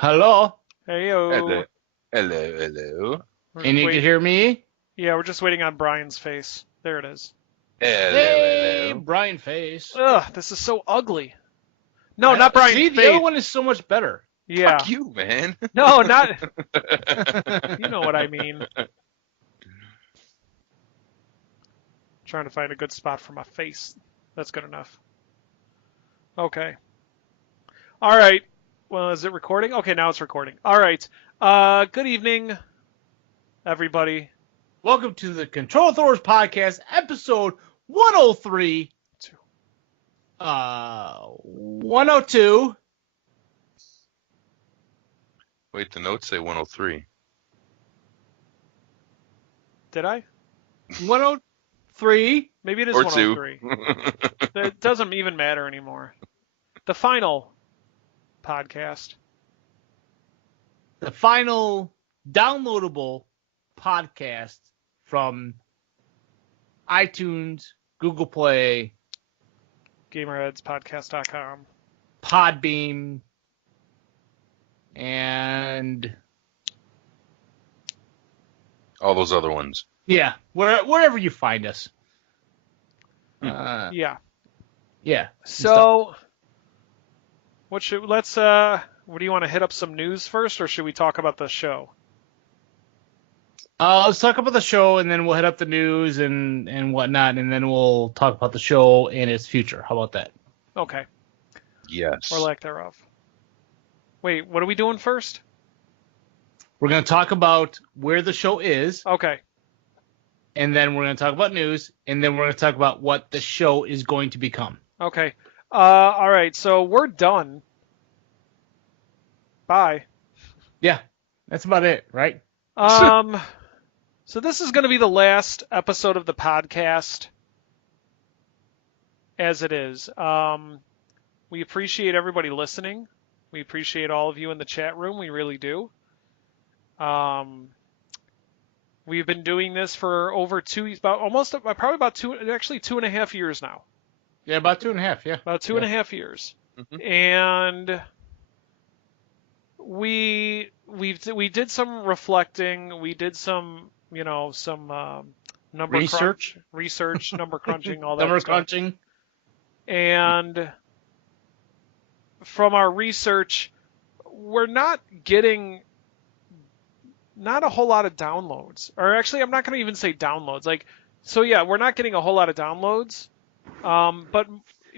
Hello? Heyo. Hello. We're And you can wait- hear me? Yeah, we're just waiting on Brian's face. There it is. Hey, Brian Face. Ugh, this is so ugly. No, I- not Brian's See, face. the other one is so much better. Yeah. Fuck you, man. No, not. You know what I mean. Trying to find a good spot for my face. That's good enough. Okay. All right. Well, is it recording? Okay, now it's recording. All right. Good evening, everybody. Welcome to the Control Thor's Podcast, episode 103. 102. Wait, the notes say 103. Did I? 103. Maybe it is Or two. 103. It doesn't even matter anymore. The final podcast. The final downloadable podcast from iTunes, Google Play, GamerHeadsPodcast.com. Podbeam, and All those other ones. yeah, wherever you find us. Yeah. Yeah. So, what do you want to hit up some news first, or should we talk about the show? Let's talk about the show, and then we'll hit up the news and whatnot, and then we'll talk about the show and its future. How about that? Okay. Yes. Or lack thereof. Wait, what are we doing first? We're going to talk about where the show is, Okay. and then we're going to talk about news, and then we're going to talk about what the show is going to become. Okay. All right. So we're done. Bye. Yeah, that's about it, right? So this is going to be the last episode of the podcast, as it is. We appreciate everybody listening. We appreciate all of you in the chat room. We really do. We've been doing this for over probably about 2.5 years now. Yeah, about 2.5, yeah. About 2.5 years. And we did some reflecting. We did some number Research. research, number crunching, all that Number stuff. crunching. And from our research, we're not getting not a whole lot of downloads. Or actually, I'm not going to even say downloads. We're not getting a whole lot of downloads. But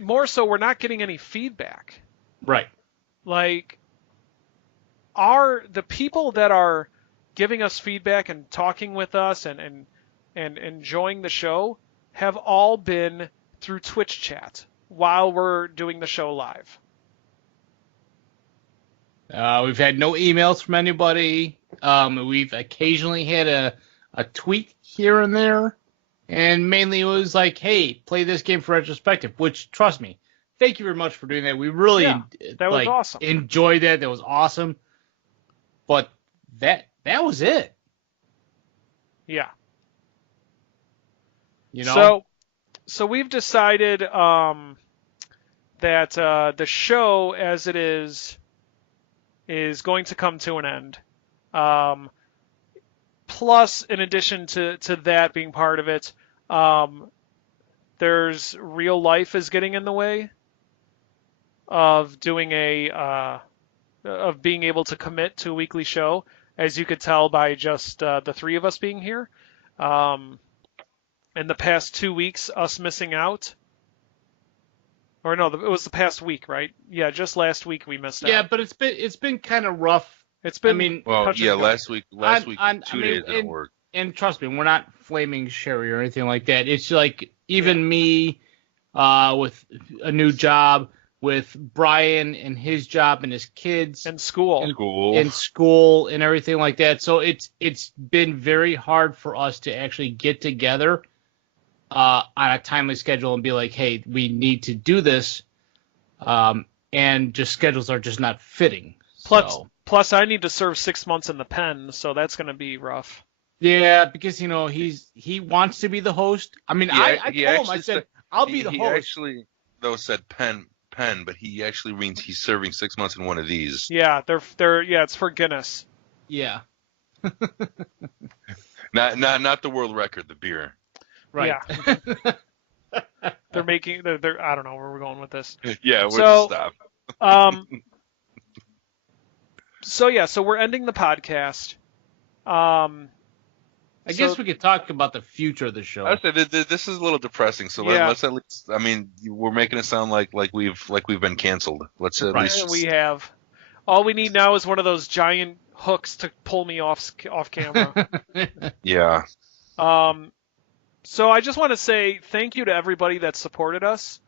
more so, we're not getting any feedback. Right. Like, the people that are giving us feedback and talking with us and enjoying the show have all been through Twitch chat while we're doing the show live. We've had no emails from anybody. We've occasionally had a tweet here and there. And mainly it was like, hey, play this game for retrospective, which, trust me, thank you very much for doing that. We really that was awesome. Enjoyed that. That was awesome. But that was it. Yeah. You know? So we've decided that the show as it is going to come to an end. Plus, in addition to that being part of it, there's real life is getting in the way of doing of being able to commit to a weekly show, as you could tell by just the three of us being here. In the past 2 weeks, us missing out. Or no, it was the past week, right? Yeah, just last week we missed out. Yeah, but it's been kind of rough. It's been. I mean, Well, yeah, touch and go. last week, 2 days didn't work. And trust me, we're not flaming Sherry or anything like that. It's like even me with a new job, with Brian and his job and his kids And school. and school and everything like that. So it's been very hard for us to actually get together on a timely schedule and be like, hey, we need to do this, and just schedules are just not fitting. Plus, I need to serve 6 months in the pen, so that's going to be rough. Yeah, because he wants to be the host. I mean, I told him, I said, I'll be the He host. actually though said pen pen, but he actually means he's serving 6 months in one of these. Yeah, it's for Guinness. Yeah. Not the world record, the beer. Right. Yeah. They're making. They're. I don't know where we're going with this. Yeah, we'll So, just stop. So we're ending the podcast. I guess we could talk about the future of the show. I said this is a little depressing. So Yeah. let's at least. I mean, we're making it sound like we've been canceled. Let's at Right. least. We have. All we need now is one of those giant hooks to pull me off camera. Yeah. So I just want to say thank you to everybody that supported us.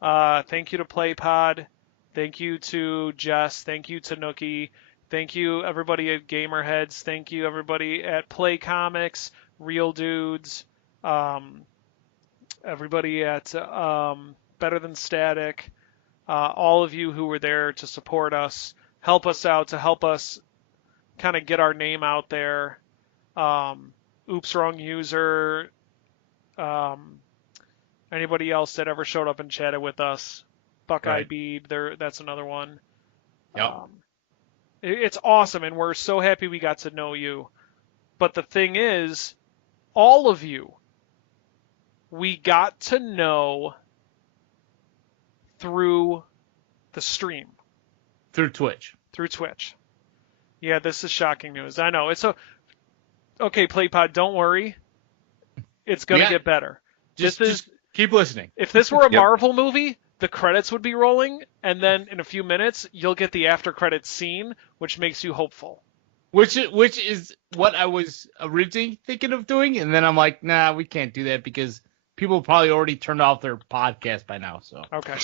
Thank you to PlayPod. Thank you to Jess. Thank you to Nookie. Thank you everybody at Gamerheads. Thank you everybody at Play Comics, Real Dudes, everybody at Better Than Static. All of you who were there to support us, help us out, to help us kind of get our name out there. Oops, Wrong User. Anybody else that ever showed up and chatted with us, Buckeye Right. Beeb, that's another one. Yep. It's awesome, and we're so happy we got to know you. But the thing is, all of you, we got to know through the stream, Through Twitch. through Twitch. Yeah, this is shocking news. I know. Okay, PlayPod, don't worry. It's going to Yeah. get better. Just keep listening. If this were a Yep. Marvel movie, the credits would be rolling, and then in a few minutes, you'll get the after credits scene, which makes you hopeful. Which is what I was originally thinking of doing, and then I'm like, nah, we can't do that because people probably already turned off their podcast by now. So Okay.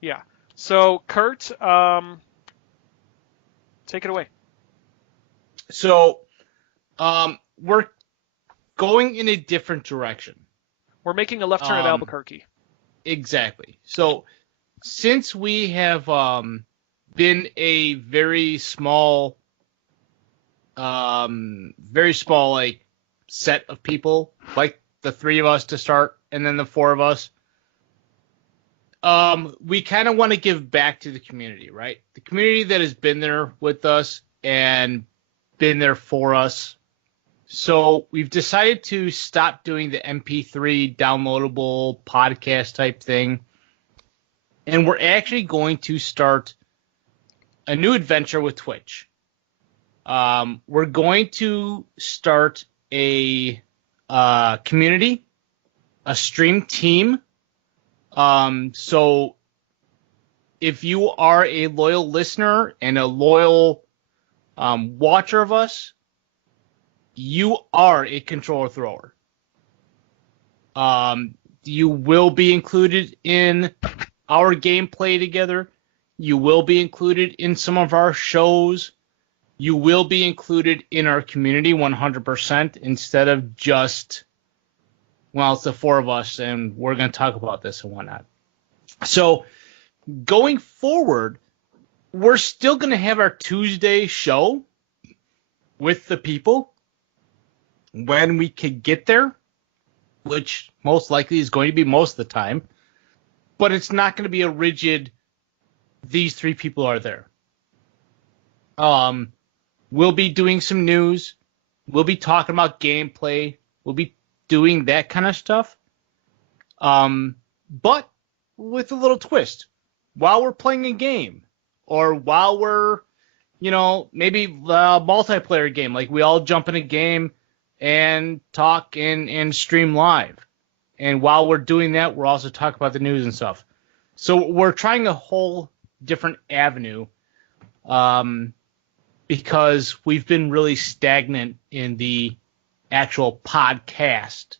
Yeah. So, Kurt, take it away. So, we're going in a different direction. We're making a left turn at Albuquerque. Exactly. So, since we have been a very small like set of people, like the three of us to start, and then the four of us, we kind of want to give back to the community, right? The community that has been there with us and been there for us. So we've decided to stop doing the MP3 downloadable podcast type thing. And we're actually going to start a new adventure with Twitch. We're going to start a community, a stream team. So if you are a loyal listener and a loyal watcher of us, you are a controller thrower. You will be included in our gameplay together. You will be included in some of our shows. You will be included in our community 100% instead of just, well, it's the four of us and we're going to talk about this and whatnot. So going forward, we're still going to have our Tuesday show with the people when we could get there, which most likely is going to be most of the time, but it's not going to be a rigid, these three people are there. We'll be doing some news. We'll be talking about gameplay. We'll be doing that kind of stuff. But with a little twist. While we're playing a game, or while we're, maybe a multiplayer game, like we all jump in a game and talk and stream live. And while we're doing that, we're also talking about the news and stuff. So we're trying a whole different avenue because we've been really stagnant in the actual podcast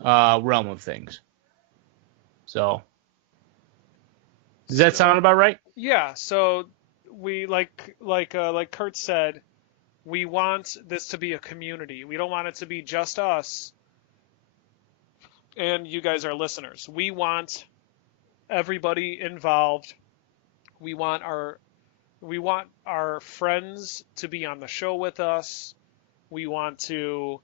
realm of things. So does that sound about right? Yeah. So we like Kurt said, we want this to be a community. We don't want it to be just us and you guys are listeners. We want everybody involved. We want our friends to be on the show with us. We want to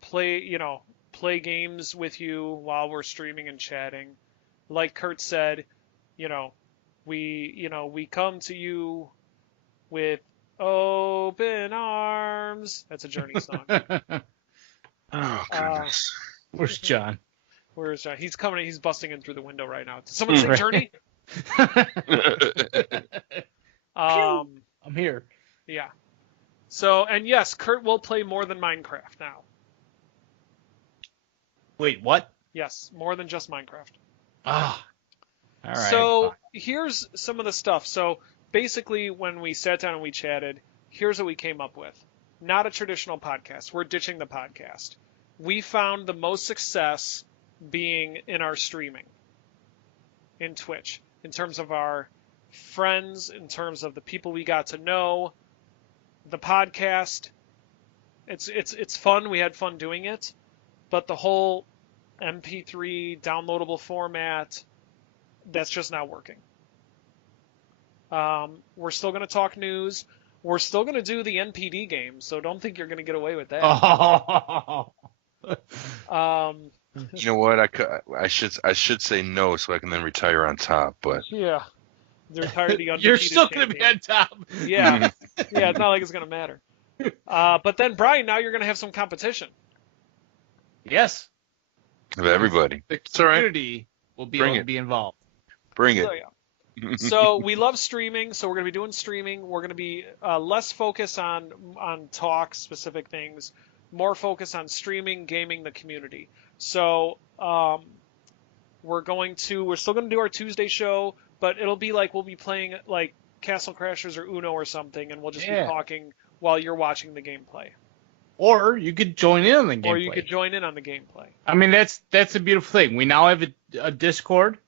play games with you while we're streaming and chatting. like Kurt said, we come to you with open arms. That's a Journey song. Oh goodness. Where's John? Where's John? He's coming. He's busting in through the window right now. Did someone say Journey? I'm here. Yeah. So, and yes, Kurt will play more than Minecraft now. Wait, what? Yes, more than just Minecraft. Ah. All right. So fine. here's some of the stuff. So basically, when we sat down and we chatted, here's what we came up with. Not a traditional podcast. We're ditching the podcast. We found the most success being in our streaming in Twitch, in terms of our friends, in terms of the people we got to know, the podcast. It's fun. We had fun doing it, but the whole MP3 downloadable format, that's just not working. We're still going to talk news. We're still going to do the NPD game, so don't think you're going to get away with that. Oh. You know what? I should say no so I can then retire on top. But Yeah. Retire the undefeated You're still going to be champion. on top. Yeah. Yeah, it's not like it's going to matter. But then, Brian, now you're going to have some competition. Yes. of everybody. The all right. community will be Bring able it. to be involved. Bring it. So, yeah. So we love streaming, so we're going to be doing streaming. We're going to be less focused on talk specific things, more focused on streaming, gaming, the community. So we're still going to do our Tuesday show, but it'll be like we'll be playing like Castle Crashers or Uno or something, and we'll just be talking while you're watching the gameplay. Or you could join in on the gameplay. Or you could join in on the gameplay. I mean, that's a beautiful thing. We now have a Discord.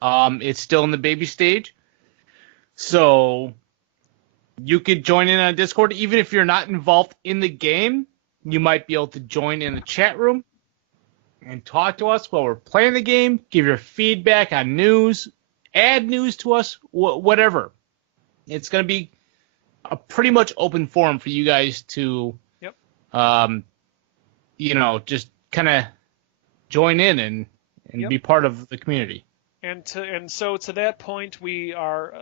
It's still in the baby stage. So you could join in on Discord. Even if you're not involved in the game, you might be able to join in the chat room and talk to us while we're playing the game, give your feedback on news, add news to us, whatever. It's going to be a pretty much open forum for you guys to, just kind of join in and be part of the community. And so to that point, we are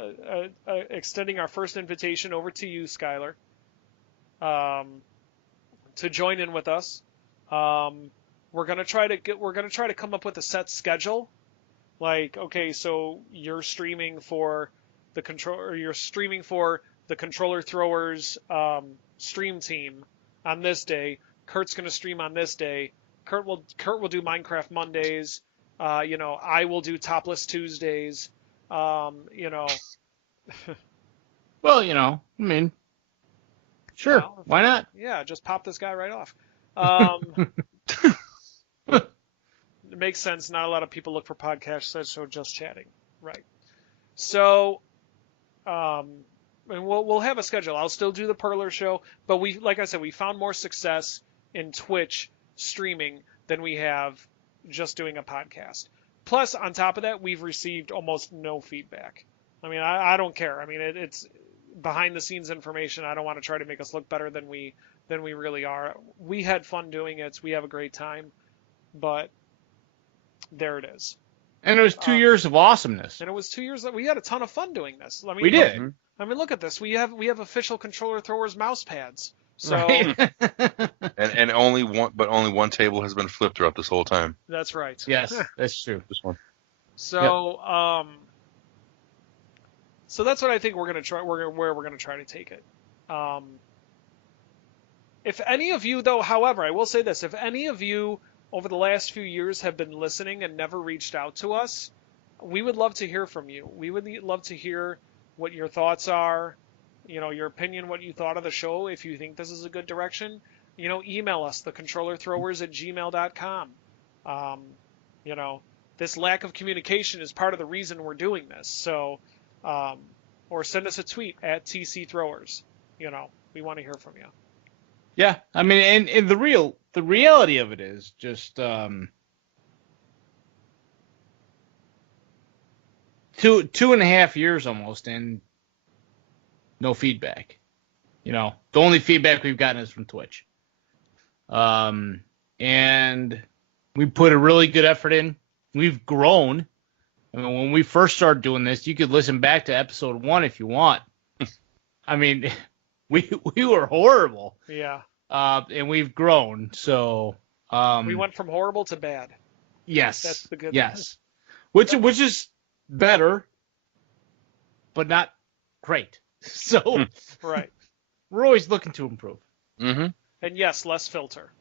extending our first invitation over to you, Skylar, to join in with us. We're gonna try to come up with a set schedule. Like, okay, so you're streaming for the controller throwers stream team on this day. Kurt's gonna stream on this day. Kurt will do Minecraft Mondays. I will do Topless Tuesdays. Well, I mean, sure, why not? Yeah, just pop this guy right off. It makes sense. Not a lot of people look for podcasts, so just chatting, right? So, and we'll have a schedule. I'll still do the Perler show, but like I said, we found more success in Twitch streaming than we have just doing a podcast. Plus, on top of that, we've received almost no feedback. I mean, I don't care. I mean, it's behind the scenes information. I don't want to try to make us look better than we really are. We had fun doing it. We have a great time, but there it is. And it was 2 years of awesomeness. And it was 2 years that we had a ton of fun doing this. I mean, we did. I mean, look at this. We have official controller throwers mouse pads. So right. and only one table has been flipped throughout this whole time. That's right. Yes, that's true. This one. So so that's what I think we're gonna try. Where we're gonna try to take it. If any of you, though, however, I will say this: if any of you over the last few years have been listening and never reached out to us, we would love to hear from you. We would love to hear what your thoughts are. Your opinion, what you thought of the show. If you think this is a good direction, email us, thecontrollerthrowers@gmail.com. This lack of communication is part of the reason we're doing this. So, or send us a tweet at TCThrowers. We want to hear from you. Yeah, I mean, and the reality of it is just 2.5 years almost, and no feedback. The only feedback we've gotten is from Twitch. And we put a really good effort in. We've grown. I mean, when we first started doing this, you could listen back to episode 1 if you want. I mean, we were horrible. Yeah. And we've grown. So We went from horrible to bad. yes, That's the good. yes, which is better, but not great. So Right. we're always looking to improve. Mm-hmm. And yes, less filter.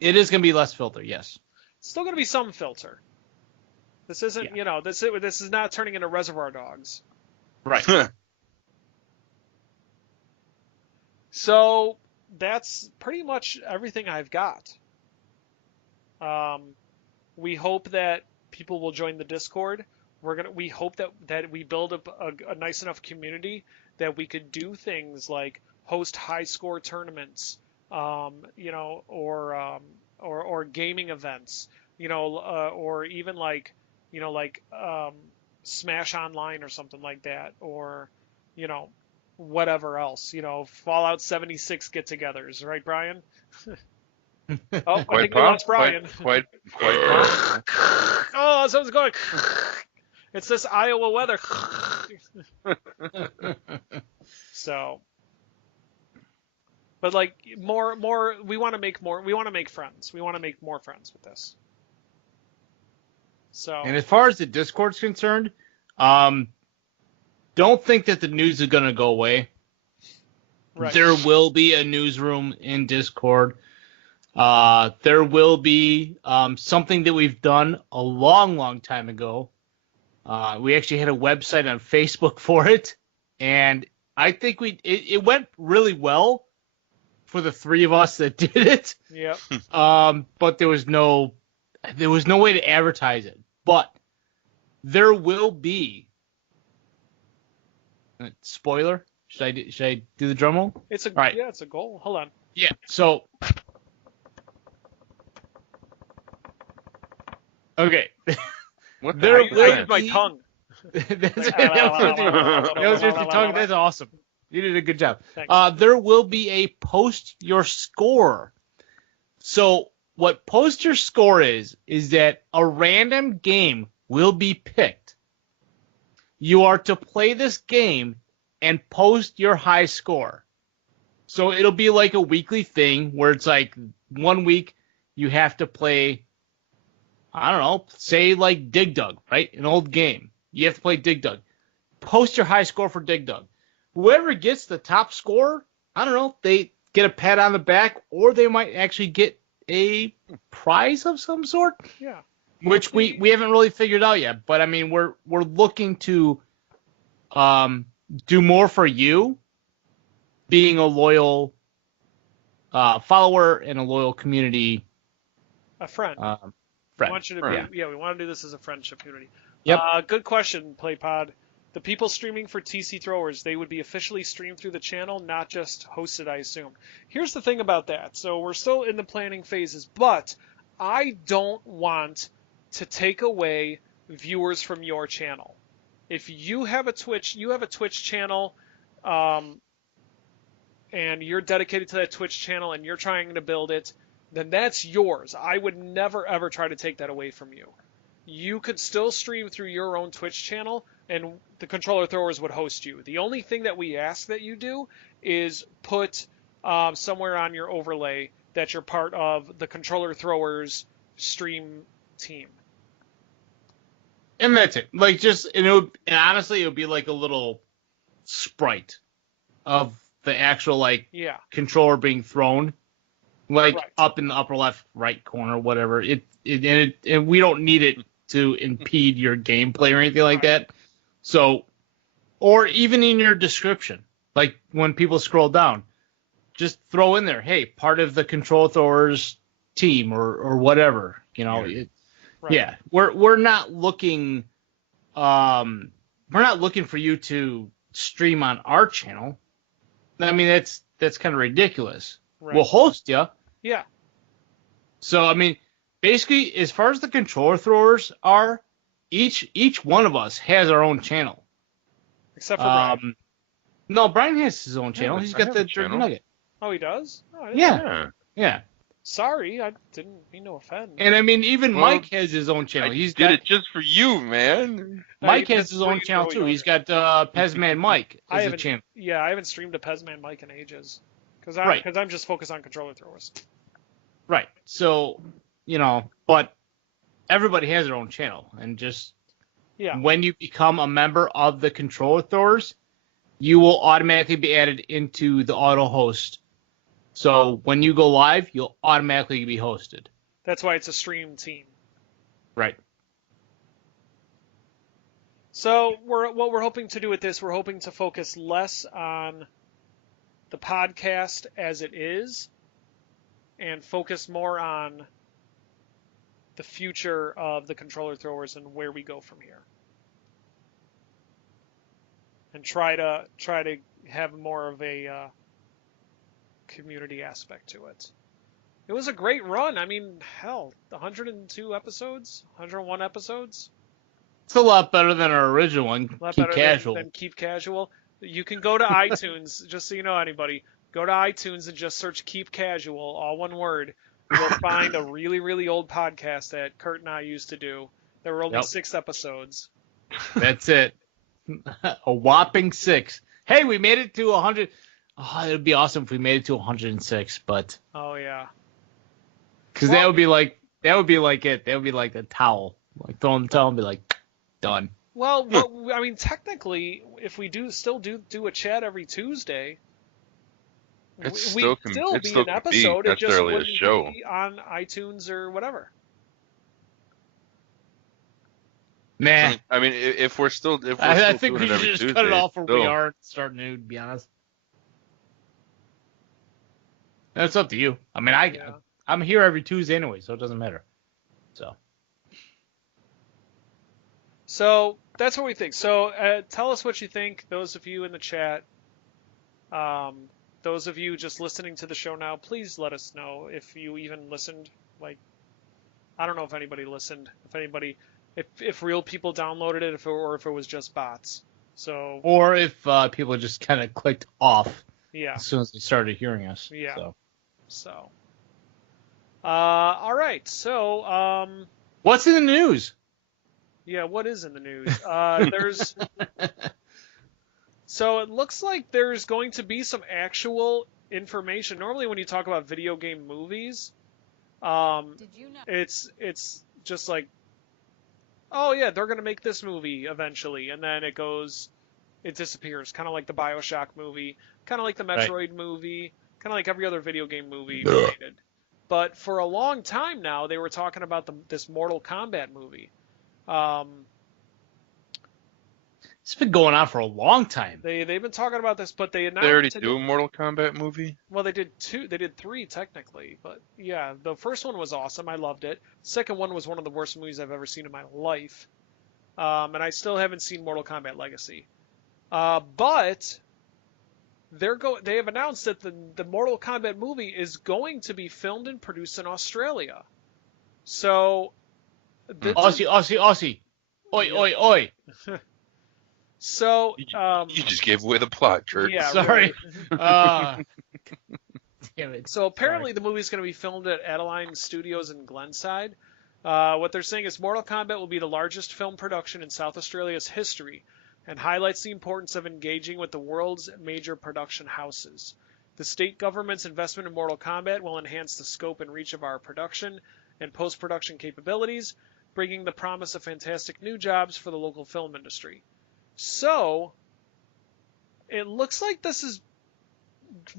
It is going to be less filter, yes. Still going to be some filter. This isn't, Yeah. you know, this is not turning into Reservoir Dogs. Right. So that's pretty much everything I've got. We hope that people will join the Discord. We hope that we build a nice enough community that we could do things like host high score tournaments, you know, or gaming events, you know, or even like, you know, like Smash Online or something like that, or, you know, whatever else, you know, Fallout 76 get-togethers, right, Brian? Oh, I think we lost Brian. Quite possible. Oh, someone's going. It's this Iowa weather. So, but like more, we want to make friends. We want to make more friends with this. So, And as far as the Discord's concerned, don't think that the news is going to go away. right. There will be a newsroom in Discord. There will be something that we've done a long, long time ago. We actually had a website on Facebook for it, and I think it went really well for the 3 of us that did it. Yep. But there was no way to advertise it. But there will be. Spoiler. Should I do the drum roll? It's a Right. Yeah, it's a goal. Hold on. Yeah. So. Okay. What the There heck is will I that? used my be- tongue. that was with your tongue. That's awesome. You did a good job. Thanks. There will be a post your score. So what post your score is that a random game will be picked. You are to play this game and post your high score. So it'll be like a weekly thing where it's like 1 week you have to play, I don't know, say like Dig Dug, right? An old game. You have to play Dig Dug. Post your high score for Dig Dug. Whoever gets the top score, I don't know, they get a pat on the back, or they might actually get a prize of some sort, Yeah. which we haven't really figured out yet. But I mean, we're looking to do more for you, being a loyal follower and a loyal community A friend. friend. We want you to Friend. be, yeah, we want to do this as a friendship community. Yep. Good question, PlayPod. The people streaming for TC Throwers, they would be officially streamed through the channel, not just hosted, I assume. Here's the thing about that. So we're still in the planning phases, but I don't want to take away viewers from your channel. If you have a Twitch channel, and you're dedicated to that Twitch channel and you're trying to build it, then that's yours. I would never, ever try to take that away from you. You could still stream through your own Twitch channel, and the Controller Throwers would host you. The only thing that we ask that you do is put somewhere on your overlay that you're part of the Controller Throwers stream team. And that's it. Like and honestly, it would be like a little sprite of the actual like Yeah. controller being thrown, like Right. up in the upper left right corner, whatever. And we don't need it to impede your gameplay or anything like that. So, or even in your description, like when people scroll down, just throw in there, hey, part of the Control Throwers team or whatever. You know, Right. yeah, we're not looking for you to stream on our channel. I mean, that's kind of ridiculous. Right. We'll host you. Yeah. So I mean, basically, as far as the Controller Throwers are, each one of us has our own channel. Except for Brian. No, Brian has his own channel. Yeah, He's I got have the a Dirty channel. Nugget. Oh, he does? Oh, I didn't know. Yeah. Yeah. Sorry, I didn't mean to offend. And I mean, even Well, Mike has his own channel. I He's did got it just for you, man. Mike has That's his what own you channel throw too. your- He's got Pezman Mike I as a haven't. channel. Yeah, I haven't streamed a Pezman Mike in ages. Because Right. I'm just focused on controller throwers. Right. So, but everybody has their own channel, and just Yeah. when you become a member of the controller throwers, you will automatically be added into the auto host. So when you go live, you'll automatically be hosted. That's why it's a stream team. Right. So what we're hoping to do with this, we're hoping to focus less on the podcast as it is, and focus more on the future of the controller throwers and where we go from here. And try to have more of a community aspect to it. It was a great run. I mean, hell, 102 episodes, 101 episodes. It's a lot better than our original one, A lot Keep better Casual. than Keep Casual. You can go to iTunes, just so you know, anybody. Go to iTunes and just search Keep Casual, all one word. You'll find a really, really old podcast that Kurt and I used to do. There were only Yep. 6 episodes. That's it. A whopping 6. Hey, we made it to 100. Oh, it would be awesome if we made it to 106, but Oh, yeah. because that would be like it. That would be like the towel, like throwing the towel and be like, done. Well, I mean, technically, if we still do a chat every Tuesday, we'd still still it be still an could be episode. It just necessarily a wouldn't show. be on iTunes or whatever. Nah. I mean, if we're still I think doing we it should every just Tuesday, cut it off where we still. are and start new, to be honest. That's up to you. I mean, Yeah. I'm here every Tuesday anyway, so it doesn't matter. So that's what we think. So tell us what you think, those of you in the chat. Those of you just listening to the show now, please let us know if you even listened. Like, I don't know if anybody listened. If real people downloaded it, or if it was just bots. So Or if people just kind of clicked off yeah, as soon as they started hearing us. Yeah. So. so. All right. So What's in the news? yeah, what is in the news? So it looks like there's going to be some actual information. Normally, when you talk about video game movies, Did you know? it's just like, oh yeah, they're gonna make this movie eventually, and then it disappears, kind of like the BioShock movie, kind of like the Metroid movie, kind of like every other video game movie related. But for a long time now, they were talking about this Mortal Kombat movie. It's been going on for a long time. They've been talking about this, but they announced They already today- do a Mortal Kombat movie? Well, they did 2. They did 3 technically, but yeah, the first one was awesome. I loved it. Second one was one of the worst movies I've ever seen in my life, and I still haven't seen Mortal Kombat Legacy. But they have announced that the Mortal Kombat movie is going to be filmed and produced in Australia. So, Aussie. Oi, oi, oi. So, You just gave away the plot, Kurt. yeah, Sorry. really. Damn it. So apparently the movie is going to be filmed at Adeline Studios in Glenside. What they're saying is Mortal Kombat will be the largest film production in South Australia's history and highlights the importance of engaging with the world's major production houses. The state government's investment in Mortal Kombat will enhance the scope and reach of our production and post-production capabilities, bringing the promise of fantastic new jobs for the local film industry. So, it looks like this is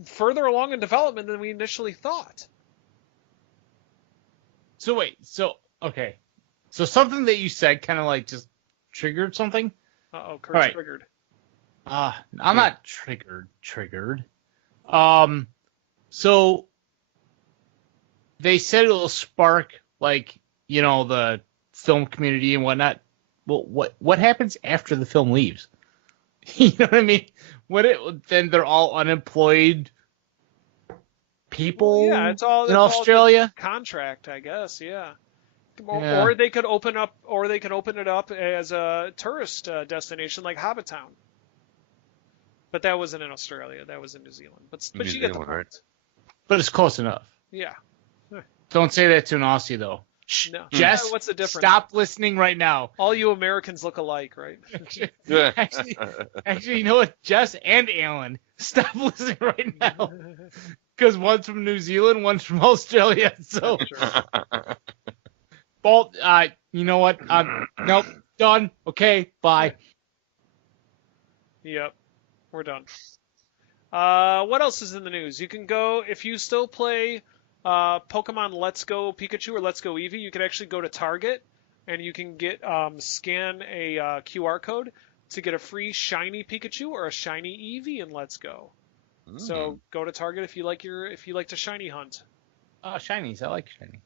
further along in development than we initially thought. So wait, okay. So something that you said kind of like just triggered something? Uh-oh, Kurt's Right. triggered. I'm not triggered. So they said it'll spark like, the film community and whatnot. Well, what happens after the film leaves? You know what I mean? Then they're all unemployed people Yeah, it's all in Australia? contract, I guess. Yeah. Yeah. Or they could open it up as a tourist destination like Hobbitown. But that wasn't in Australia. That was in New Zealand. But New you get the Zealand, point. right? But it's close enough. Yeah. Don't say that to an Aussie, though. Shh, No. Jess, What's the difference? stop listening right now. All you Americans look alike, right? Actually, you know what? Jess and Alan, stop listening right now. Because one's from New Zealand, one's from Australia. So, Bolt, you know what? Nope, done. Okay, bye. Yep, we're done. What else is in the news? You can go, if you still play Pokemon Let's Go Pikachu or Let's Go Eevee, you can actually go to Target and you can get scan a QR code to get a free shiny Pikachu or a shiny Eevee in Let's Go. So go to Target if you like to shiny hunt. Shinies. I like shiny.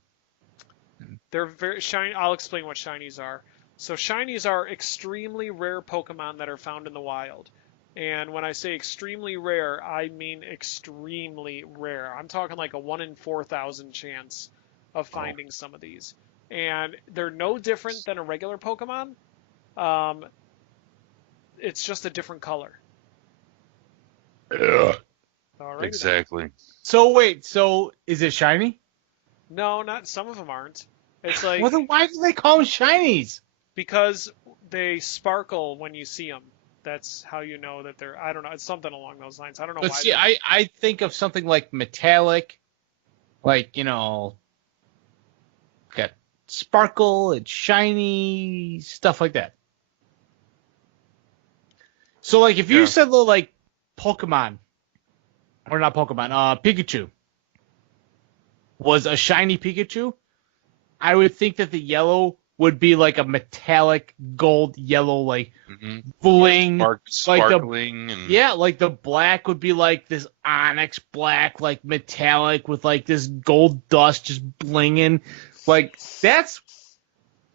They're very shiny. I'll explain what shinies are. So shinies are extremely rare Pokemon that are found in the wild. And when I say extremely rare, I mean extremely rare. I'm talking like a 1 in 4,000 chance of finding some of these. And they're no different than a regular Pokemon. It's just a different color. Yeah. Alrighty Exactly. then. So wait, so is it shiny? No, not some of them aren't. It's like Well, then why do they call them shinies? because they sparkle when you see them. That's how you know that they're. I don't know. It's something along those lines. I don't know But why. see, I think of something like metallic, like, got sparkle, it's shiny, stuff like that. So, like, if you said, like, Pokemon, or not Pokemon, Pikachu was a shiny Pikachu, I would think that the yellow would be like a metallic gold yellow, like bling, sparkling, and like the black would be like this onyx black, like metallic with like this gold dust just blinging, like that's,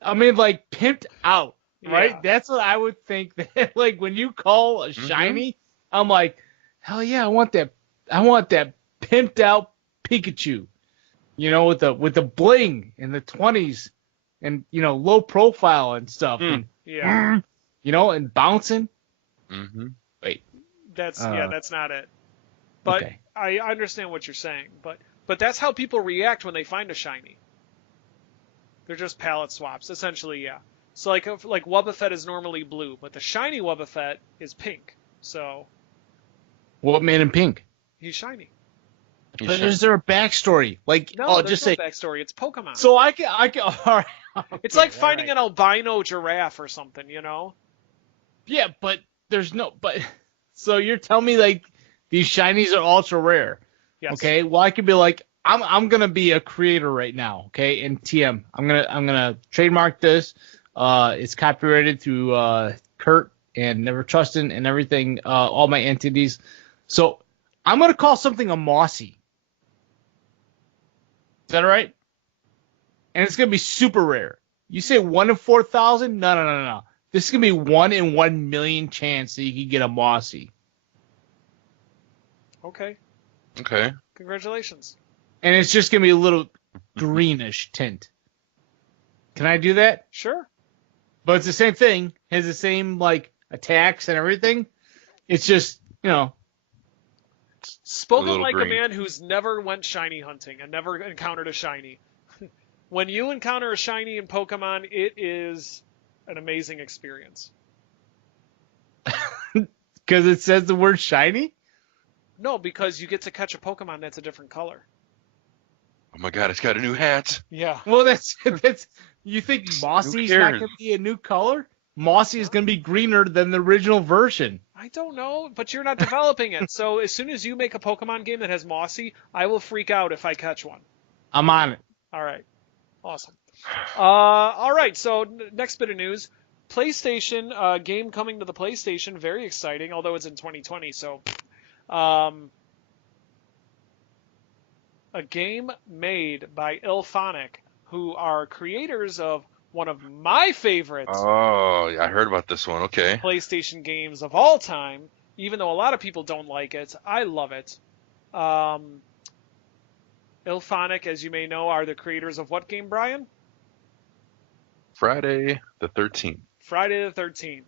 like pimped out, right? Yeah. That's what I would think that like when you call a shiny, I'm like, hell yeah, I want that pimped out Pikachu, with the bling in the 20s. And, low profile and stuff. And, and bouncing. Wait. That's not it. But okay. I understand what you're saying. But that's how people react when they find a shiny. They're just palette swaps, essentially, yeah. So like Wobbuffet is normally blue, but the shiny Wobbuffet is pink. So What made him pink? he's shiny. But is there a backstory? Like, No, there's just no say backstory. It's Pokemon. So I can all right. Okay, it's like finding an albino giraffe or something, Yeah, but so you're telling me like these shinies are ultra rare. Yes. Okay. Well, I could be like, I'm gonna be a creator right now, okay? In TM. I'm gonna trademark this. It's copyrighted through Kurt and Never Trusted and everything, all my entities. So I'm gonna call something a Mossy. Is that all right? And it's gonna be super rare. You say 1 in 4,000? No. This is gonna be 1 in 1 million chance that you can get a Mossy. Okay. Congratulations. And it's just gonna be a little greenish tint. Can I do that? Sure. But it's the same thing. Has the same like attacks and everything. It's just, Spoken like green. a man who's never went shiny hunting and never encountered a shiny. When you encounter a shiny in Pokemon, it is an amazing experience. Because it says the word shiny? No, because you get to catch a Pokemon that's a different color. Oh my god, it's got a new hat. Yeah. Well, that's you think Mossy's not cares? going to be a new color? Mossy is going to be greener than the original version. I don't know, but you're not developing it. So as soon as you make a Pokemon game that has Mossy, I will freak out if I catch one. I'm on it. All right. Awesome. All right, so next bit of news. PlayStation, game coming to the PlayStation, very exciting, although it's in 2020, so... a game made by IllFonic, who are creators of one of my favorite Oh, I heard about this one. Okay. PlayStation games of all time, even though a lot of people don't like it. I love it. IllFonic, as you may know, are the creators of what game, Brian? Friday the 13th. Friday the 13th.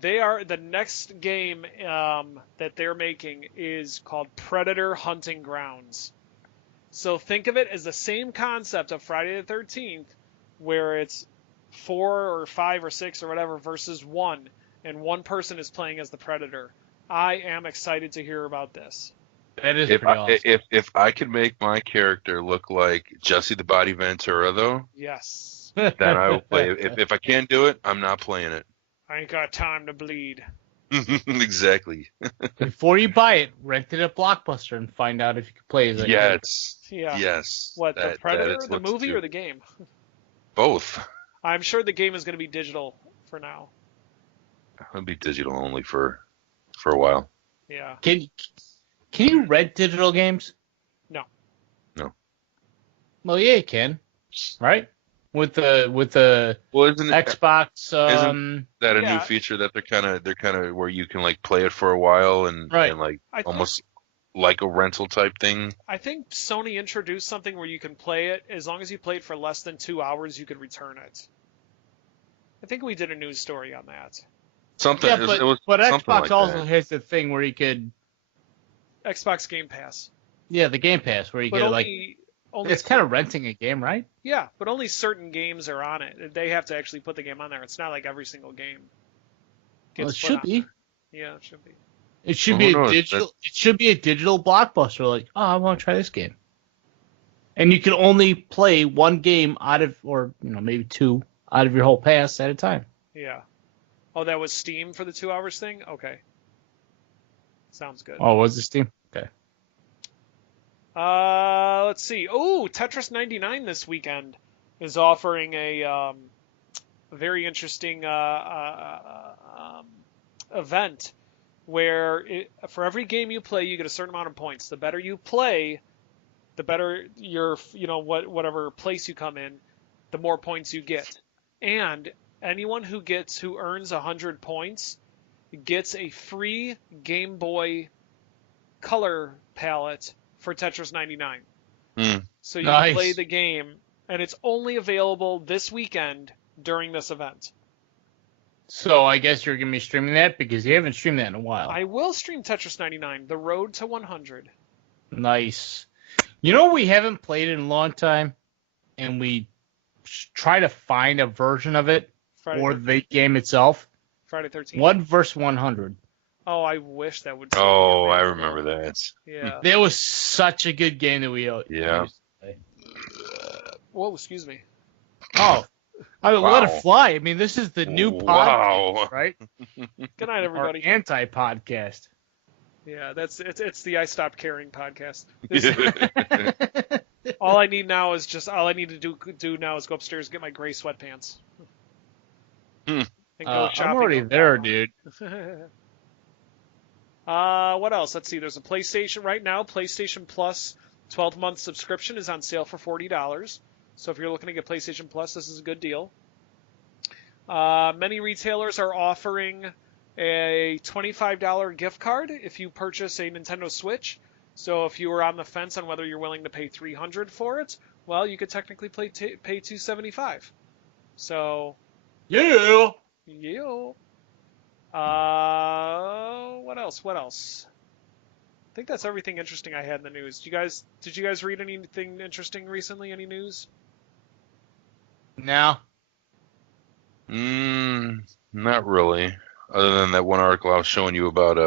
They are the next game that they're making is called Predator Hunting Grounds. So think of it as the same concept of Friday the 13th, where it's 4 or 5 or 6 or whatever versus 1, and one person is playing as the Predator. I am excited to hear about this. That is pretty awesome. If I could make my character look like Jesse the Body Ventura, though, Yes. then I will play it. If I can't do it, I'm not playing it. I ain't got time to bleed. Exactly. Before you buy it, rent it at Blockbuster and find out if you can play as a Yes. Yeah. Yes. What, the Predator, the movie, or the game? Both. I'm sure the game is going to be digital for now. It'll be digital only for a while. Yeah. Can you rent digital games? No. Well, yeah, you can, right? With the Well, isn't it, Xbox. isn't that a yeah. new feature that they're kind of where you can like play it for a while and like almost like a rental type thing? I think Sony introduced something where you can play it as long as you play it for less than 2 hours, you could return it. I think we did a news story on that. Something. Yeah, it was but something Xbox like also that. has the thing where you could. Xbox Game Pass. Yeah, the Game Pass where you But get only it's kind of renting a game, right? Yeah, but only certain games are on it. They have to actually put the game on there. It's not like every single game. Well, it gets put should on be. there. Yeah, it should be. It should Well, be who a knows? digital. It should be a digital Blockbuster. Like, oh, I want to try this game, and you can only play one game out of, or maybe 2 out of your whole pass at a time. Yeah. Oh, that was Steam for the 2 hours thing? Okay. Sounds good. Oh, was it Steam? Okay. Let's see. Oh, Tetris 99 this weekend is offering a very interesting event where for every game you play, you get a certain amount of points. The better you play, the better your, whatever place you come in, the more points you get. And anyone who earns 100 points gets a free Game Boy Color palette for Tetris 99. So you can play the game, and it's only available this weekend during this event. So I guess you're going to be streaming that because you haven't streamed that in a while. I will stream Tetris 99, The Road to 100. Nice. You know what we haven't played in a long time? And we try to find a version of it or the game itself? Friday 13th. 1 vs. 100. Oh, I wish that would. Oh, I remember that. Yeah. That was such a good game that we used to play. Whoa, excuse me. Oh, I mean, Wow. let it fly. I mean, this is the new podcast, right? Good night, everybody. Our anti-podcast. Yeah, it's the I Stopped Caring podcast. All I need to do now is go upstairs and get my gray sweatpants. And go shopping. I'm already there, dude. What else? Let's see. There's a PlayStation right now. PlayStation Plus 12-month subscription is on sale for $40. So if you're looking to get PlayStation Plus, this is a good deal. Many retailers are offering a $25 gift card if you purchase a Nintendo Switch. So if you were on the fence on whether you're willing to pay $300 for it, well, you could technically pay $275. So Yeah. What else? I think that's everything interesting I had in the news. Did you guys read anything interesting recently? Any news? No. Not really. Other than that one article I was showing you about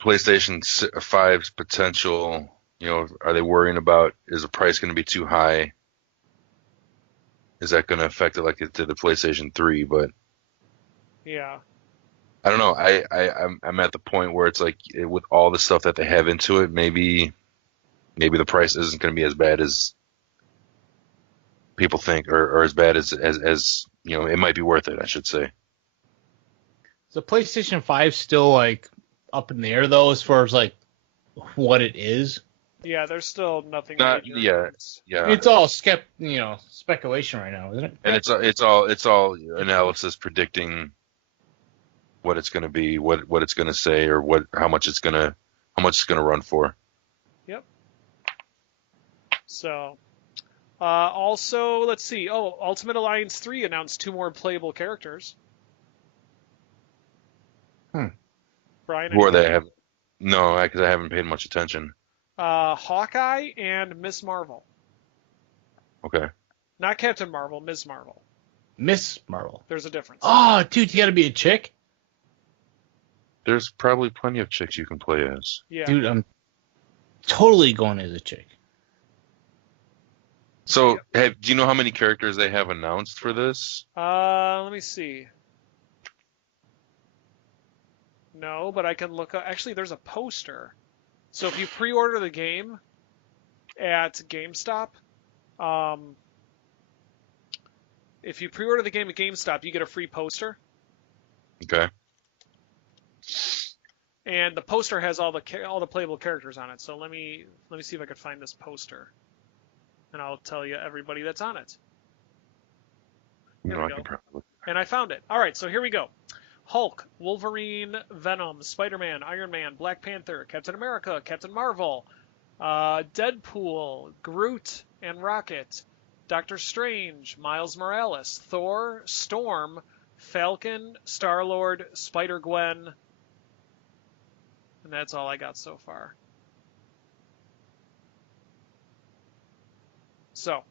PlayStation 5's potential. Are they worrying about, is the price going to be too high? Is that going to affect it like it did the PlayStation 3? But Yeah. I don't know. I'm at the point where it's like with all the stuff that they have into it, maybe the price isn't going to be as bad as people think, or as bad as it might be worth it, I should say. So PlayStation 5 still like up in the air though, as far as like what it is. Yeah, there's still nothing. Yeah. It's all speculation right now, isn't it? And it's all analysis predicting what it's going to be, what it's going to say, or how much it's going to run for. Yep. So, also, let's see. Oh, Ultimate Alliance 3 announced 2 more playable characters. Brian? Who are they? No, because I haven't paid much attention. Hawkeye and Miss Marvel. Okay. Not Captain Marvel, Ms. Marvel. Miss Marvel. There's a difference. Oh, dude, you gotta be a chick? There's probably plenty of chicks you can play as. Yeah. Dude, I'm totally going as a chick. So, do you know how many characters they have announced for this? Let me see. No, but I can look up. Actually, there's a poster. So if you pre-order the game at GameStop, you get a free poster. Okay. And the poster has all the playable characters on it. So let me see if I could find this poster, and I'll tell you everybody that's on it. There we go. And I found it. All right, so here we go. Hulk, Wolverine, Venom, Spider-Man, Iron Man, Black Panther, Captain America, Captain Marvel, Deadpool, Groot and Rocket, Doctor Strange, Miles Morales, Thor, Storm, Falcon, Star-Lord, Spider-Gwen, and that's all I got so far. So,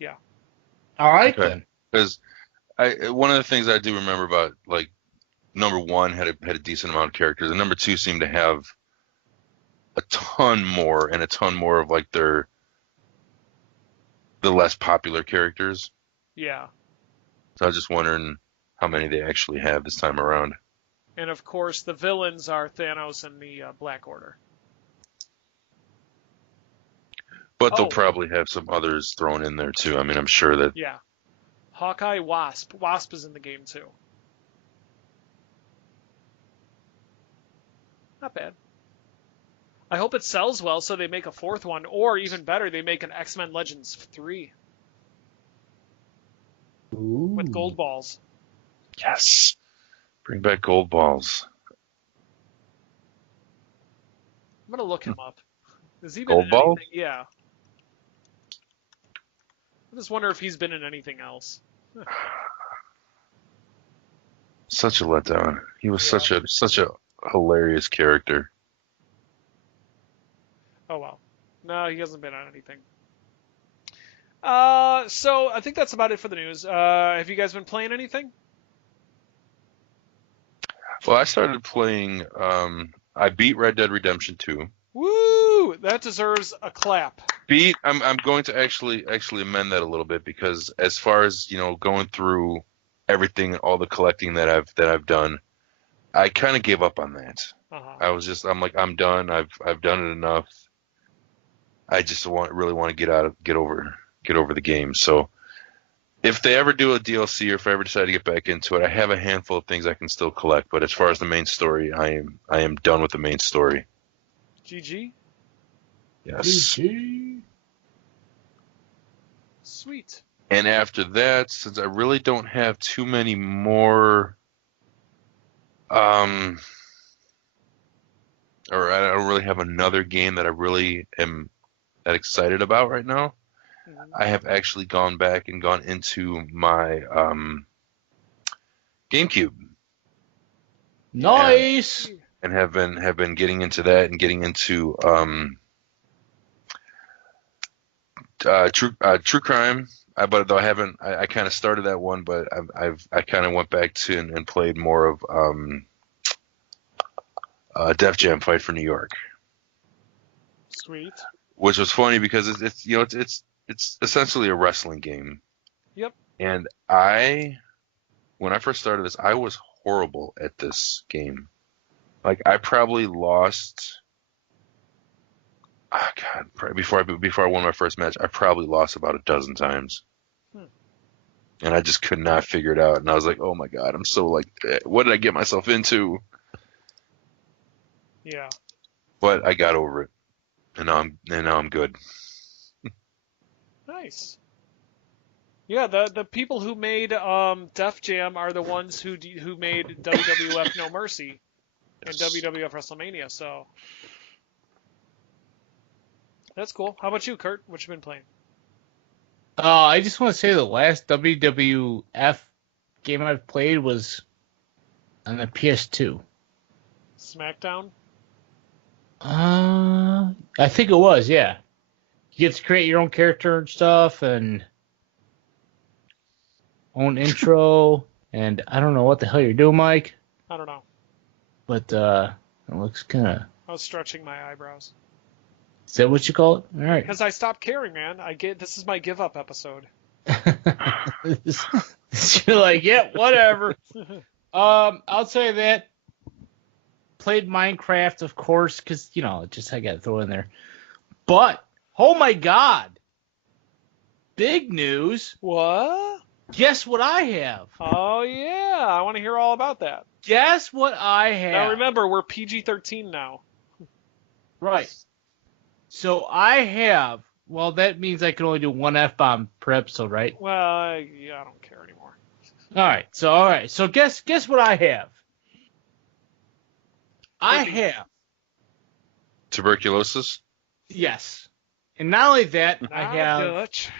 yeah. All right, Okay. then. Because one of the things I do remember about, like, number one had a decent amount of characters, and number two seemed to have a ton more of like the less popular characters. Yeah. So I was just wondering how many they actually have this time around. And of course, the villains are Thanos and the Black Order. But they'll probably have some others thrown in there too. I mean, I'm sure that. Yeah. Hawkeye, Wasp. Wasp is in the game too. Not bad. I hope it sells well so they make a fourth one, or even better, they make an X-Men Legends 3 with gold balls. Yes. Bring back gold balls. I'm going to look him up. Has he been Gold in ball? anything? Yeah. I just wonder if he's been in anything else. Such a letdown. He was such a hilarious character. Oh, well. No, he hasn't been on anything. So I think that's about it for the news. Have you guys been playing anything? Well, I started playing. I beat Red Dead Redemption 2. Woo! That deserves a clap. I'm going to actually amend that a little bit, because as far as, going through everything, all the collecting that I've done, I kind of gave up on that. Uh-huh. I'm like, I'm done. I've done it enough. I just really want to get over the game. So if they ever do a DLC, or if I ever decide to get back into it, I have a handful of things I can still collect. But as far as the main story, I am done with the main story. GG? Yes. GG. Sweet. And after that, since I really don't have too many more, or I don't really have another game that I really am that excited about right now, Mm-hmm. I have actually gone back and gone into my GameCube. Nice. And have been getting into that, and getting into True Crime. But though I haven't, I kind of started that one, but I kind of went back to and played more of Def Jam Fight for New York. Sweet. Which was funny because it's essentially a wrestling game. Yep. And when I first started this, I was horrible at this game. Like, I probably lost. Oh God! Before I won my first match, I probably lost about a dozen times, and I just could not figure it out. And I was like, "Oh my God, I'm so like, what did I get myself into?" Yeah. But I got over it, and now I'm good. Nice. Yeah, the people who made Def Jam are the ones who made WWF No Mercy and WWF WrestleMania. So that's cool. How about you, Kurt? What you been playing? I just want to say the last WWF game I've played was on the PS2. SmackDown? I think it was, yeah. You get to create your own character and stuff, and own intro, and I don't know what the hell you're doing, Mike, I don't know. but it looks kind of... I was stretching my eyebrows. Is that what you call it? All right. Because I stopped caring, man. This is my give up episode. You're like, yeah, whatever. I'll tell you that. Played Minecraft, of course, because, just I got to throw in there. But, oh my God. Big news. What? Guess what I have? Oh, yeah. I want to hear all about that. Guess what I have? Now, remember, we're PG-13 now. Right. So I have, well, that means I can only do one F-bomb per episode, right? Well, I don't care anymore. All right. So guess what I have? I have. Tuberculosis? Yes. And not only that, I have Dutch.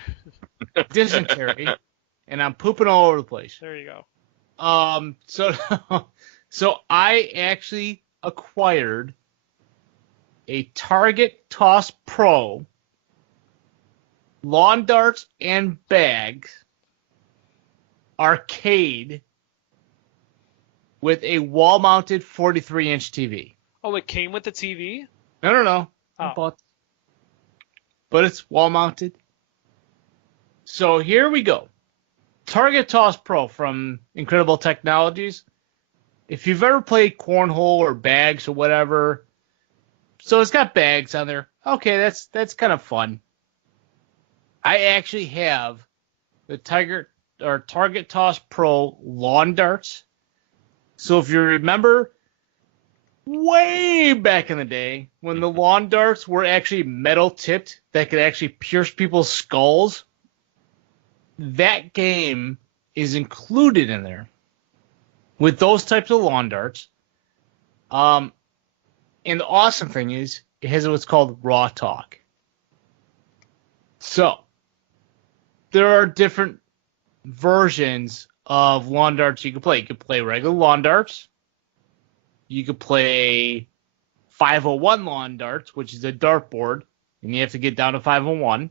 dysentery, and I'm pooping all over the place. There you go. So I actually acquired a Target Toss Pro lawn darts and bags arcade with a wall-mounted 43-inch TV. Oh, it came with the TV? No. Oh. But it's wall-mounted. So here we go. Target Toss Pro from Incredible Technologies. If you've ever played cornhole or bags or whatever, so it's got bags on there. Okay, that's kind of fun. I actually have the Target Toss Pro lawn darts. So if you remember way back in the day when the lawn darts were actually metal tipped that could actually pierce people's skulls, that game is included in there with those types of lawn darts. And the awesome thing is it has what's called Raw Talk. So there are different versions of lawn darts you can play. You can play regular lawn darts. You could play 501 lawn darts, which is a dartboard, and you have to get down to 501.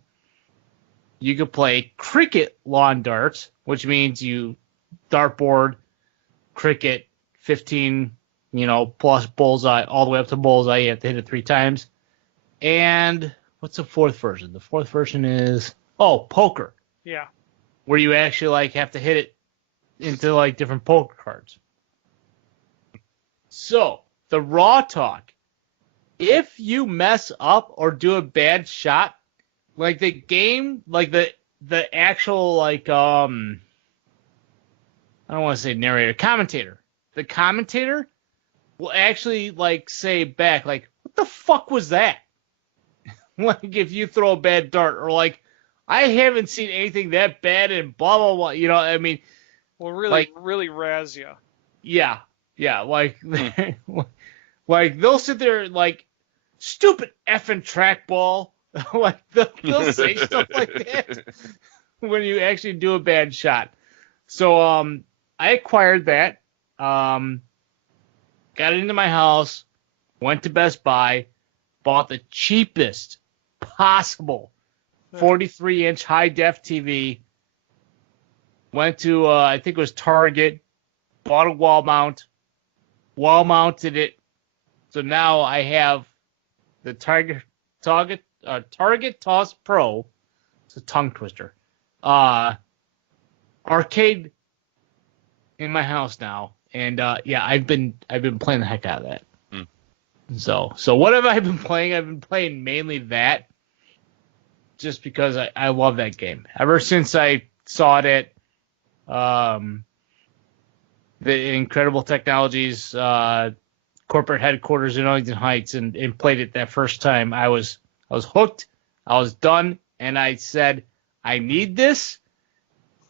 You could play cricket lawn darts, which means you dartboard, cricket, 15, plus bullseye, all the way up to bullseye. You have to hit it 3 times. And what's the fourth version? The fourth version is, poker. Yeah. Where you actually have to hit it into different poker cards. So the Raw Talk, if you mess up or do a bad shot, the game, the actual I don't want to say narrator, commentator. The commentator will actually say back what the fuck was that? If you throw a bad dart or I haven't seen anything that bad and blah blah blah. Well, really razz you. Yeah. They'll sit there stupid effing trackball. They'll say stuff like that when you actually do a bad shot. So I acquired that. Got it into my house. Went to Best Buy. Bought the cheapest possible 43-inch high-def TV. Went to, I think it was Target. Bought a wall mount. Wall mounted it. So now I have the Target Toss Pro. It's a tongue twister. Arcade in my house now, and I've been playing the heck out of that. So what have I been playing? I've been playing mainly that, just because I love that game. Ever since I saw it at the Incredible Technologies corporate headquarters in Arlington Heights and played it that first time, I was hooked. I was done, and I said, I need this,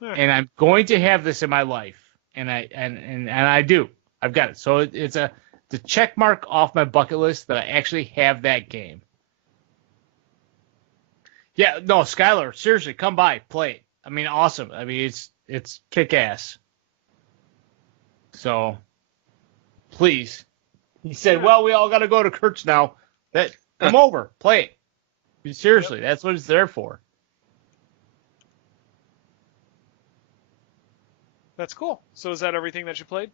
and I'm going to have this in my life, and I do. I've got it. So it's the check mark off my bucket list that I actually have that game. Yeah, no, Skylar, seriously, come by, play it. Awesome. It's kick ass. So, please He said, "Well, we all got to go to Kurt's now. Come over, play it. Seriously, that's what it's there for." That's cool. So is that everything that you played?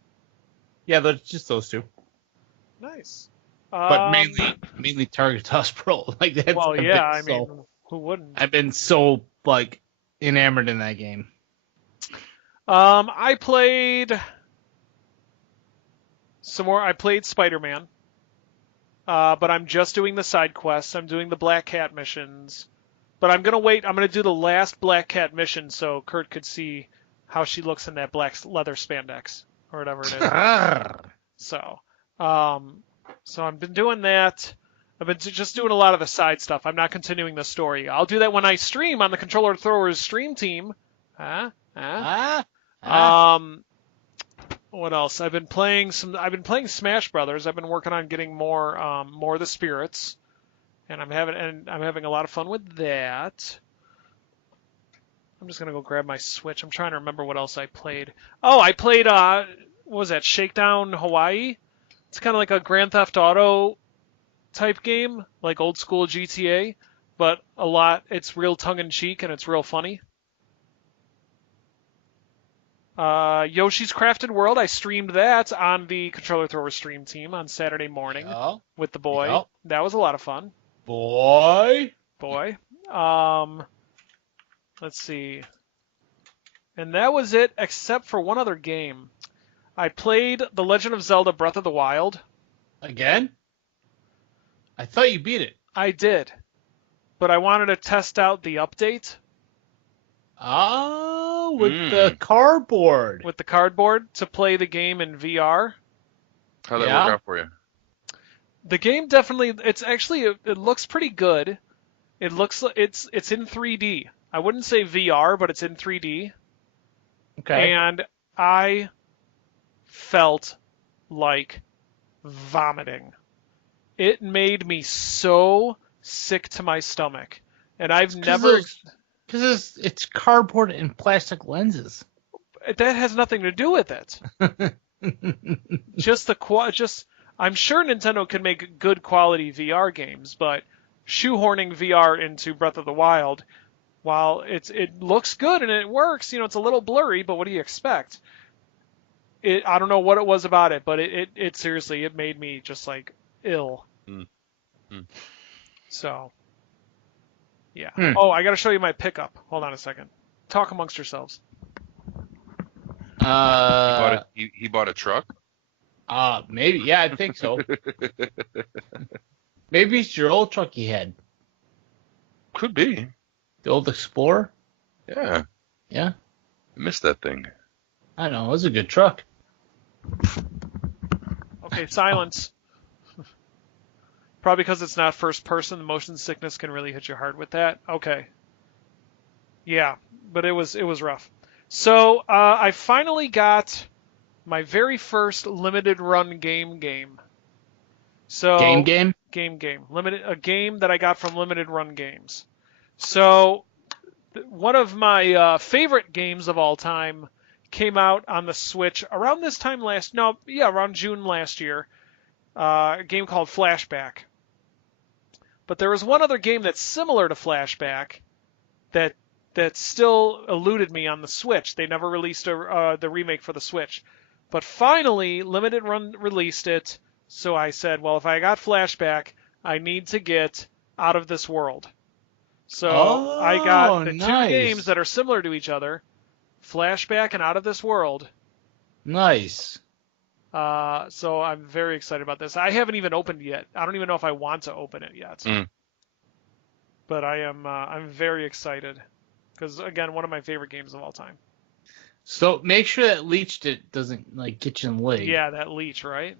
Yeah, just those two. Nice. But mainly Target Toss Pro. Like that's. Well, yeah. I mean, who wouldn't? I've been so like enamored in that game. I played some more. I played Spider-Man, but I'm just doing the side quests. I'm doing the Black Cat missions, but I'm gonna wait. I'm gonna do the last Black Cat mission so Kurt could see how she looks in that black leather spandex or whatever it is. So I've been doing that. I've been just doing a lot of the side stuff. I'm not continuing the story. I'll do that when I stream on the Controller Throwers stream team. What else? I've been playing Smash Brothers. I've been working on getting more of the spirits, and I'm having a lot of fun with that. I'm just gonna go grab my Switch. I'm trying to remember what else I played. Oh, I played what was that? Shakedown Hawaii. It's kind of like a Grand Theft Auto type game, like old school GTA, but it's real tongue in cheek and it's real funny. Yoshi's Crafted World, I streamed that on the Controller Thrower stream team on Saturday morning with the boy. Yep. That was a lot of fun. Boy. Let's see. And that was it, except for one other game. I played The Legend of Zelda Breath of the Wild. Again? I thought you beat it. I did. But I wanted to test out the update. Oh, with the cardboard. With the cardboard to play the game in VR. How'd that work out for you? The game definitely, it looks pretty good. It's in 3D. I wouldn't say VR, but it's in 3D. Okay. And I felt like vomiting. It made me so sick to my stomach. And I've never... Because it's cardboard and plastic lenses. That has nothing to do with it. I'm sure Nintendo can make good quality VR games, but shoehorning VR into Breath of the Wild, while it looks good and it works, it's a little blurry, but what do you expect? I don't know what it was about it, but it seriously, it made me just like ill. So, yeah. Oh, I got to show you my pickup. Hold on a second. Talk amongst yourselves. He bought a truck? Maybe. Yeah, I think so. Maybe it's your old truck you had. Could be. The old Explorer? Yeah. Yeah? I missed that thing. I know. It was a good truck. Okay, silence. Probably because it's not first person, the motion sickness can really hit you hard with that. Okay. Yeah, but it was rough. So I finally got my very first limited run game. So Game? A game that I got from Limited Run Games. So one of my favorite games of all time came out on the Switch around this time around June last year. A game called Flashback. But there was one other game that's similar to Flashback that still eluded me on the Switch. They never released the remake for the Switch. But finally, Limited Run released it. So I said, well, if I got Flashback, I need to get Out of This World. So I got the two games that are similar to each other, Flashback and Out of This World. Nice. So I'm very excited about this. I haven't even opened yet. I don't even know if I want to open it yet. But I'm very excited because, again, one of my favorite games of all time. So make sure that leech doesn't get you in the leg. Yeah, that leech, right?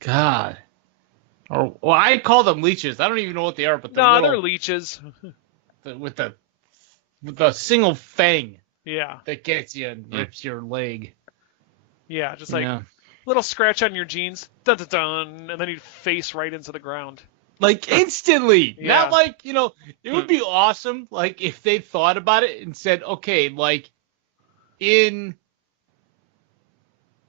God. Well, I call them leeches. I don't even know what they are, but they're leeches. With the single fang. Yeah. That gets you and rips your leg. Yeah, just little scratch on your jeans, dun dun dun, and then you'd face right into the ground. Instantly. Yeah. Not it would be awesome, if they thought about it and said, okay, in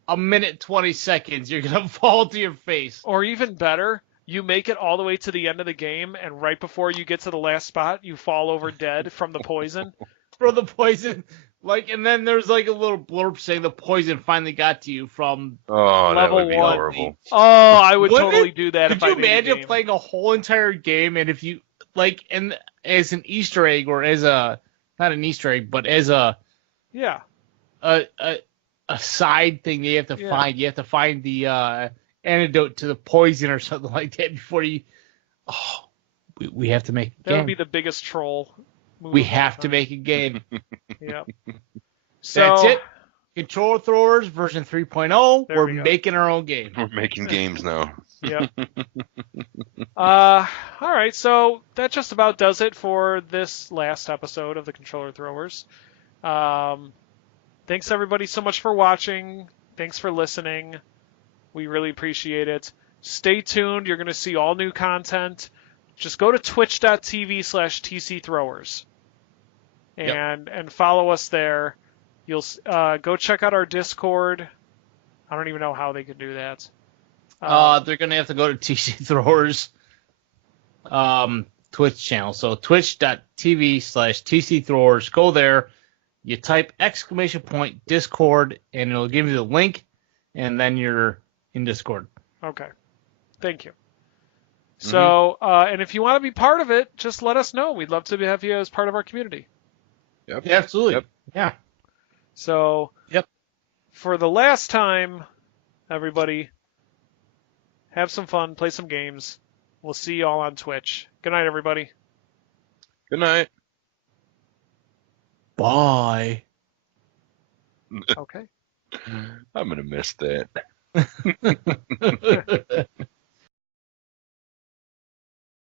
a minute 20 seconds, you're gonna fall to your face. Or even better, you make it all the way to the end of the game, and right before you get to the last spot, you fall over dead from the poison. From the poison, and then there's like a little blurb saying the poison finally got to you from Oh, that level would be 1. horrible. Oh, I would Wouldn't totally it? do that Could if I you made a imagine game. playing a whole entire game and if you and as an Easter egg or as a not an Easter egg but as a Yeah. a side thing you have to Yeah. find. You have to find the antidote to the poison or something like that before you. Oh, we have to make a That game. would be the biggest troll move We of all have to time. make a game. Yeah. That's So, it. Controller Throwers version 3.0. There We're we go. making our own game. We're making games now. Yep. All right, so that just about does it for this last episode of the Controller Throwers. Thanks everybody so much for watching. Thanks for listening. We really appreciate it. Stay tuned. You're going to see all new content. Just go to twitch.tv/TCThrowers and follow us there. You'll go check out our Discord. I don't even know how they could do that. They're gonna have to go to TC Throwers Twitch channel. So twitch.tv/TC Throwers. Go there. You type !Discord and it'll give you the link, and then you're in Discord. Okay. Thank you. So, and if you want to be part of it, just let us know. We'd love to have you as part of our community. Yep. Yeah, absolutely. Yep. Yeah. So, Yep. For the last time, everybody, have some fun, play some games. We'll see you all on Twitch. Good night, everybody. Good night. Bye. Okay. I'm gonna miss that.